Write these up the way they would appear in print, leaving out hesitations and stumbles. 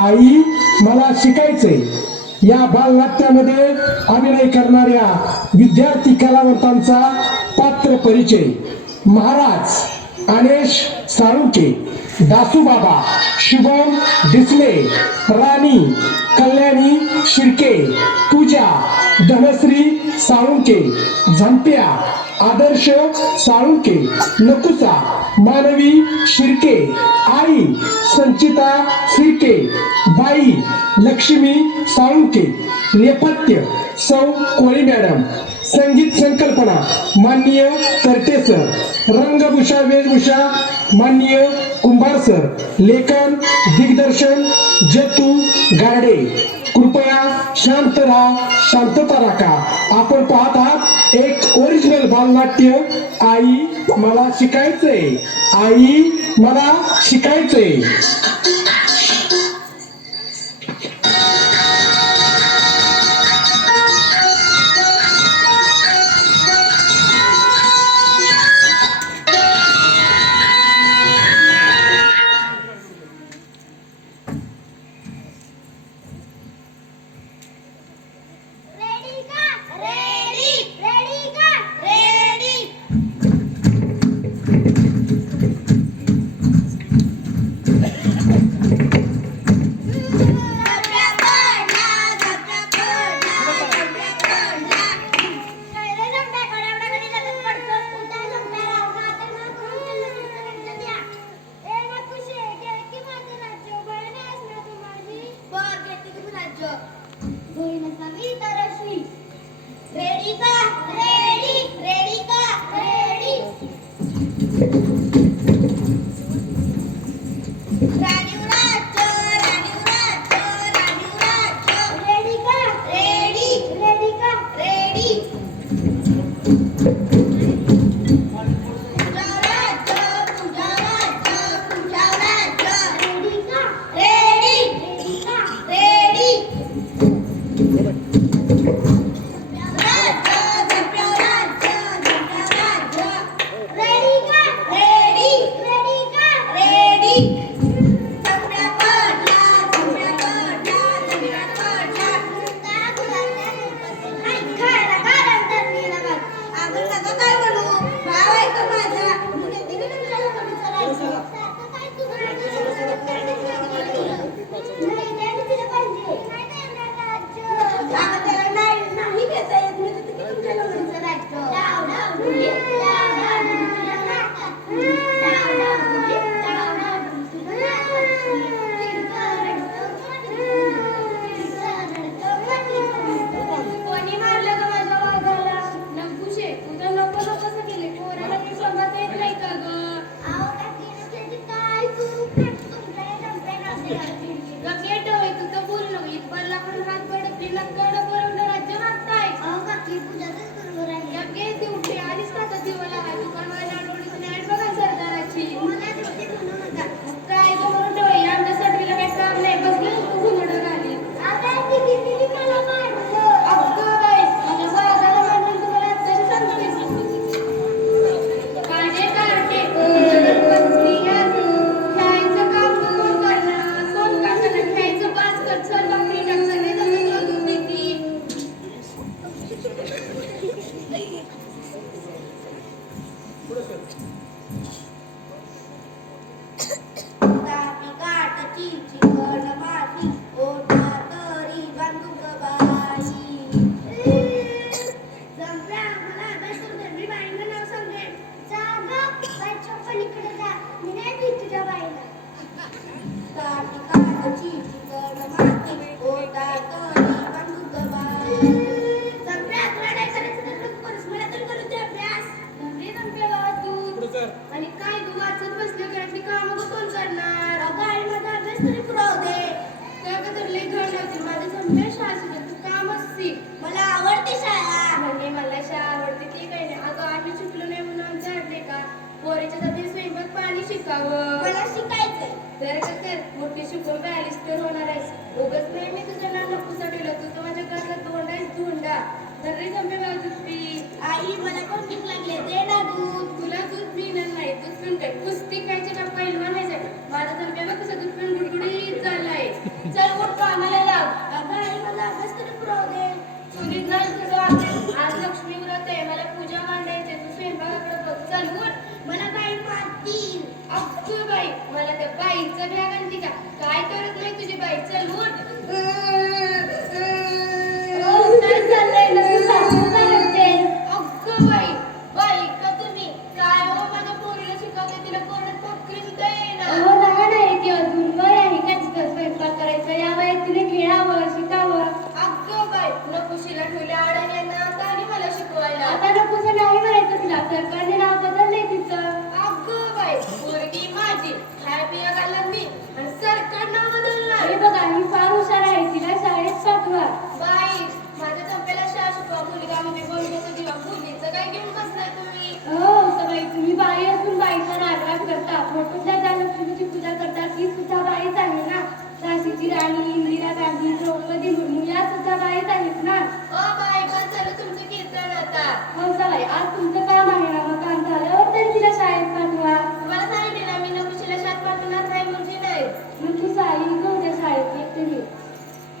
आई मला शिकायचंय. या बालनाट्यामध्ये अभिनय करणाऱ्या विद्यार्थी कलावंतांचा पात्र परिचय. महाराज अनेश साळुंके, दासूबाबा शुभम डिसले, राणी कल्याणी शिर्के, पूजा धनश्री साळुंके, झंप्या आदर्श साळुंके, नकुसा मानवी शिर्के, आई संचिता शिर्के, बाई लक्ष्मी साळुंके, नेपथ्य सौ कोळी मॅडम, संगीत संकल्पना माननीय तरटे सर, रंगभूषा वेशभूषा माननीय कुंभार सर, लेखन दिग्दर्शन जतू गारडे. कृपया शांत राहा, शांतता राखा. आपण पाहत आहात एक ओरिजिनल बालनाट्य. आई मला शिकायचंय, आई मला शिकायचंय. मला आवडते शाळा. म्हणजे मला शाळा आवडते ती काही नाही. अगं आम्ही शिकलो नाही म्हणून आमच्या आणले का पोरीच्या जाती स्वयंपाक पाणी शिकावं. मला शिकायचंय. तर का तर मोठी शिकून बॅरिस्टर होणार आहेस. उगाच नाही मी तुझं नाव नकोसा ठेवलं. तू तर माझ्या घरात धोंडा आहेस धोंडा. तर रे जंबे दूध पी. आई मला पण भूक लागली, दे ना दूध. तुला दूध पिणार नाही, दूध पिऊन काय कुस्ती खायची का पैलवान व्हायचं. माझा जंबे कसं दूध पिऊन गुडगुडीत झालाय.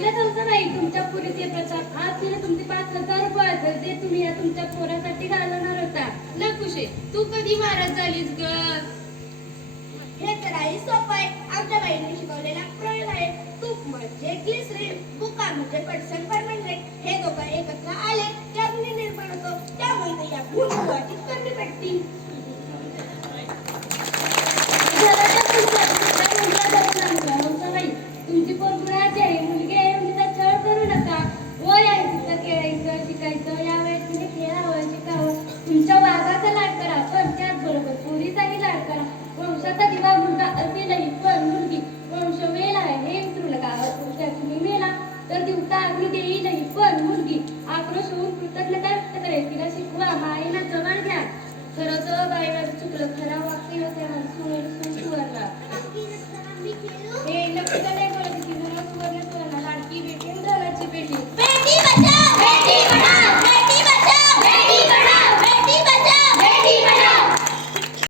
ऐकलं नव्हतं बाई तुमच्या पुरीचे प्रताप. आज तिने तुमचे 5,000 रुपये तर ते तुम्ही या तुमच्या पोरासाठी घालवणार होता ना खुशे. तू कधी महाराज झालीस ग? हे तर आई सोपं आहे. आमच्या बाईने शिकवलेला प्रयोग आहे. तूप म्हणजे ग्लिसरीन, बुका म्हणजे पटसन